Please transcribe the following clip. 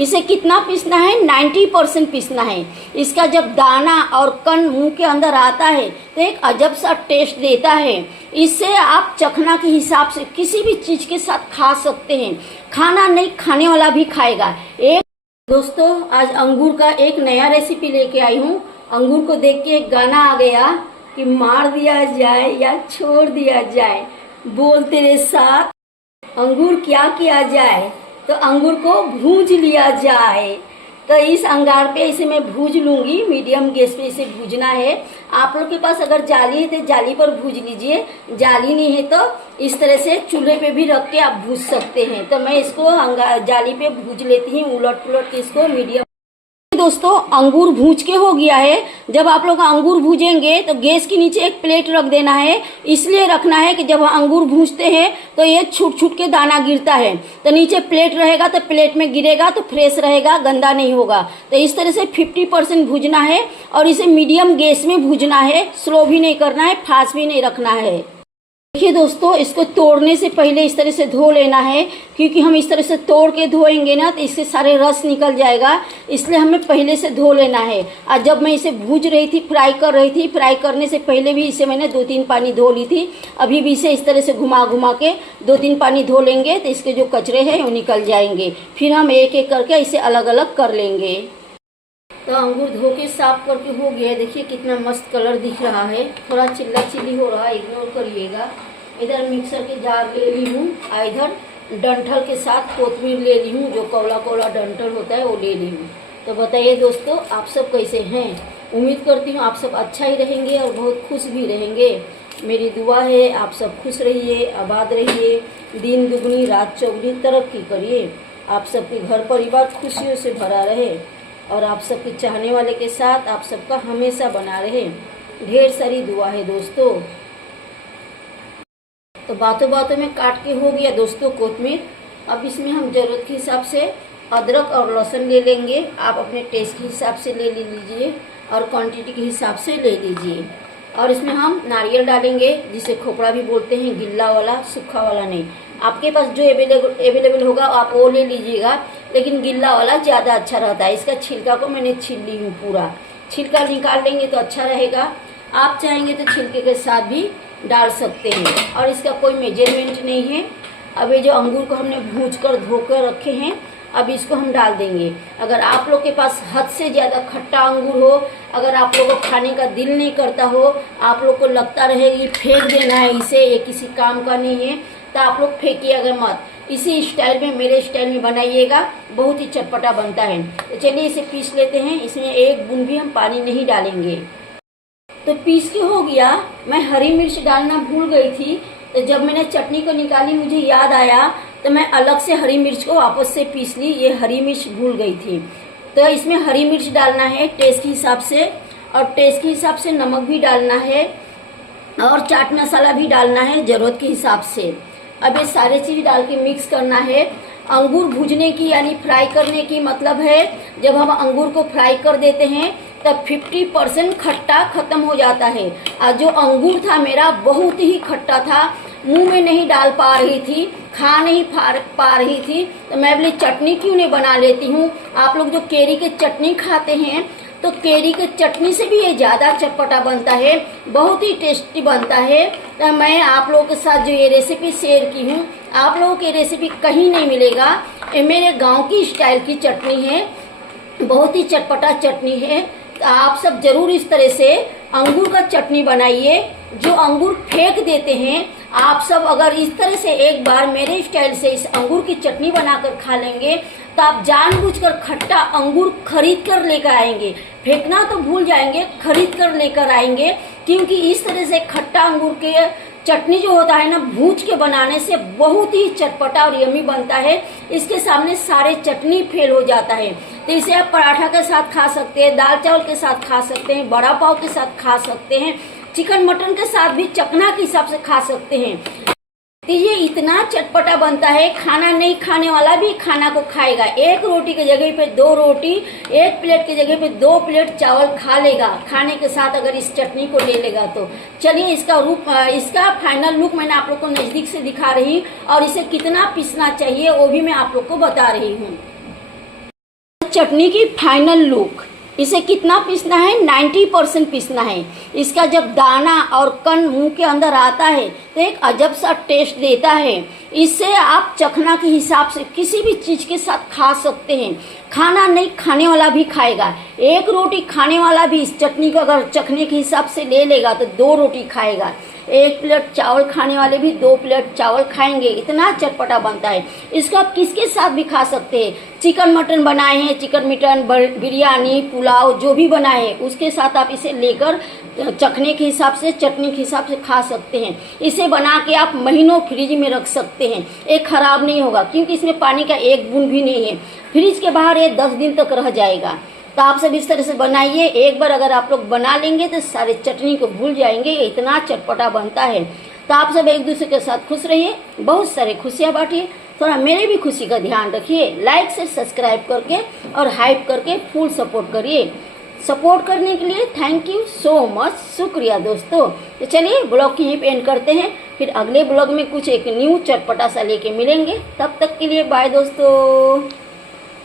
इसे कितना पीसना है, 90% पीसना है। इसका जब दाना और कण मुंह के अंदर आता है तो एक अजब सा टेस्ट देता है। इससे आप चखना के हिसाब से किसी भी चीज के साथ खा सकते हैं, खाना नहीं खाने वाला भी खाएगा। एक दोस्तों, आज अंगूर का एक नया रेसिपी लेके आई हूँ। अंगूर को देख के एक गाना आ गया कि मार दिया जाए या छोड़ दिया जाए, बोल तेरे साथ अंगूर क्या किया जाए, तो अंगूर को भूंज लिया जाए। तो इस अंगार पे इसे मैं भूंज लूंगी, मीडियम गैस पे इसे भूजना है। आप लोग के पास अगर जाली है तो जाली पर भूंज लीजिए, जाली नहीं है तो इस तरह से चूल्हे पे भी रख के आप भूंज सकते हैं। तो मैं इसको जाली पे भूंज लेती हूँ, उलट पुलट के इसको मीडियम। दोस्तों, अंगूर भूंज के हो गया है। जब आप लोग अंगूर भूजेंगे तो गैस के नीचे एक प्लेट रख देना है। इसलिए रखना है कि जब अंगूर भूजते हैं तो ये छूट छूट के दाना गिरता है, तो नीचे प्लेट रहेगा तो प्लेट में गिरेगा तो फ्रेश रहेगा, गंदा नहीं होगा। तो इस तरह से 50% भूजना है और इसे मीडियम गैस में भूजना है, स्लो भी नहीं करना है, फास्ट भी नहीं रखना है। देखिए दोस्तों, इसको तोड़ने से पहले इस तरह से धो लेना है, क्योंकि हम इस तरह से तोड़ के धोएंगे ना तो इससे सारे रस निकल जाएगा, इसलिए हमें पहले से धो लेना है। और जब मैं इसे भूज रही थी, फ्राई कर रही थी, फ्राई करने से पहले भी इसे मैंने 2-3 पानी धो ली थी। अभी भी इसे इस तरह से घुमा घुमा के 2-3 पानी धो लेंगे तो इसके जो कचरे हैं वो निकल जाएंगे। फिर हम एक एक करके इसे अलग अलग कर लेंगे। तो अंगूर धो के साफ करके हो गया है। देखिए कितना मस्त कलर दिख रहा है, थोड़ा चिल्ला चिल्ली हो रहा है, इग्नोर करिएगा। इधर मिक्सर के जार ले ली हूँ, इधर डंठल के साथ कोतमीर ले ली हूँ, जो कौला कौला डंठल होता है वो ले ली हूँ। तो बताइए दोस्तों, आप सब कैसे हैं? उम्मीद करती हूँ आप सब अच्छा ही रहेंगे और बहुत खुश भी रहेंगे। मेरी दुआ है आप सब खुश रहिए, आबाद रहिए, दिन दुगनी रात चौगुनी तरक्की करिए, आप सबके घर परिवार खुशियों से भरा रहे और आप सबके चाहने वाले के साथ आप सबका हमेशा बना रहे। ढेर सारी दुआ है दोस्तों। तो बातों बातों में काट के हो गया दोस्तों कोतमीर। अब इसमें हम जरूरत के हिसाब से अदरक और लहसुन ले लेंगे। आप अपने टेस्ट के हिसाब से ले लीजिए और क्वांटिटी के हिसाब से ले लीजिए। और इसमें हम नारियल डालेंगे, जिसे खोपड़ा भी बोलते हैं, गिल्ला वाला, सूखा वाला नहीं। आपके पास जो अवेलेबल होगा आप वो ले लीजिएगा, लेकिन गिल्ला वाला ज़्यादा अच्छा रहता है। इसका छिलका को मैंने छील ली हूँ, पूरा छिलका निकाल लेंगे तो अच्छा रहेगा। आप चाहेंगे तो छिलके के साथ भी डाल सकते हैं और इसका कोई मेजरमेंट नहीं है। अब ये जो अंगूर को हमने भूंज कर धो कर रखे हैं, अब इसको हम डाल देंगे। अगर आप लोग के पास हद से ज़्यादा खट्टा अंगूर हो, अगर आप लोगों को खाने का दिल नहीं करता हो, आप लोग को लगता रहे ये फेंक देना है, इसे ये किसी काम का नहीं है, तो आप लोग फेंकिएगा मत। इसी स्टाइल में, मेरे स्टाइल में बनाइएगा, बहुत ही चटपटा बनता है। तो चलिए इसे पीस लेते हैं। इसमें एक बूंद भी हम पानी नहीं डालेंगे। तो पीस के हो गया। मैं हरी मिर्च डालना भूल गई थी, तो जब मैंने चटनी को निकाली मुझे याद आया तो मैं अलग से हरी मिर्च को वापस से पीस ली। ये हरी मिर्च भूल गई थी। तो इसमें हरी मिर्च डालना है टेस्ट के हिसाब से, और टेस्ट के हिसाब से नमक भी डालना है और चाट मसाला भी डालना है ज़रूरत के हिसाब से। अब ये सारे चीज़ डाल के मिक्स करना है। अंगूर भूजने की यानी फ्राई करने की मतलब है, जब हम अंगूर को फ्राई कर देते हैं तब 50% खट्टा खत्म हो जाता है। और जो अंगूर था मेरा बहुत ही खट्टा था, मुंह में नहीं डाल पा रही थी, खा नहीं पा रही थी। तो मैं बोली चटनी क्यों नहीं बना लेती हूँ। आप लोग जो केरी के चटनी खाते हैं तो केरी के चटनी से भी ये ज़्यादा चटपटा बनता है, बहुत ही टेस्टी बनता है। तो मैं आप लोगों के साथ जो ये रेसिपी शेयर की हूँ, आप लोगों की रेसिपी कहीं नहीं मिलेगा। ये मेरे गांव की स्टाइल की चटनी है, बहुत ही चटपटा चटनी है। तो आप सब जरूर इस तरह से अंगूर का चटनी बनाइए। जो अंगूर फेंक देते हैं, आप सब अगर इस तरह से एक बार मेरे स्टाइल से इस अंगूर की चटनी बनाकर खा लेंगे तो आप जानबूझकर खट्टा अंगूर खरीद कर लेकर आएंगे। फेंकना तो भूल जाएंगे, खरीद कर लेकर आएंगे, क्योंकि इस तरह से खट्टा अंगूर के चटनी जो होता है ना, भूज के बनाने से बहुत ही चटपटा और यमी बनता है। इसके सामने सारे चटनी फेल हो जाता है। तो इसे आप पराठा के साथ खा सकते हैं, दाल चावल के साथ खा सकते हैं, बड़ा पाव के साथ खा सकते हैं, चिकन मटन के साथ भी चखना के हिसाब से खा सकते हैं। तो ये इतना चटपटा बनता है, खाना नहीं खाने वाला भी खाना को खाएगा। एक रोटी के जगह पे 2 रोटी, एक प्लेट के जगह पे 2 प्लेट चावल खा लेगा खाने के साथ, अगर इस चटनी को ले लेगा तो। चलिए इसका फाइनल लुक मैंने आप लोग को नजदीक से दिखा रही, और इसे कितना पीसना चाहिए वो भी मैं आप लोग को बता रही हूँ। चटनी की फाइनल लुक। इसे कितना पीसना है? 90% पीसना है। इसका जब दाना और कण मुंह के अंदर आता है तो एक अजब सा टेस्ट देता है। इससे आप चखना के हिसाब से किसी भी चीज के साथ खा सकते हैं। खाना नहीं खाने वाला भी खाएगा। एक रोटी खाने वाला भी इस चटनी को अगर चखने के हिसाब से ले लेगा तो 2 रोटी खाएगा। 1 प्लेट चावल खाने वाले भी 2 प्लेट चावल खाएंगे। इतना चटपटा बनता है। इसको आप किसके साथ भी खा सकते हैं। चिकन मटन बनाए हैं, चिकन मटन, बिरयानी, पुलाव जो भी बनाए हैं उसके साथ आप इसे लेकर चखने के हिसाब से, चटनी के हिसाब से खा सकते हैं। इसे बना के आप महीनों फ्रिज में रख सकते हैं। ये खराब नहीं होगा क्योंकि इसमें पानी का एक बूंद भी नहीं है। फ्रिज के बाहर ये 10 दिन तक रह जाएगा। तो आप सब इस तरह से बनाइए। एक बार अगर आप लोग बना लेंगे तो सारे चटनी को भूल जाएंगे। इतना चटपटा बनता है। तो आप सब एक दूसरे के साथ खुश रहिए, बहुत सारे खुशियाँ बांटिए। थोड़ा मेरे भी खुशी का ध्यान रखिए। लाइक से सब्सक्राइब करके और हाइप करके फुल सपोर्ट करिए। सपोर्ट करने के लिए थैंक यू सो मच, शुक्रिया दोस्तों। तो चलिए ब्लॉग की यहीं पे एंड करते हैं। फिर अगले ब्लॉग में कुछ एक न्यू चटपटा सा लेके मिलेंगे। तब तक के लिए बाय दोस्तों।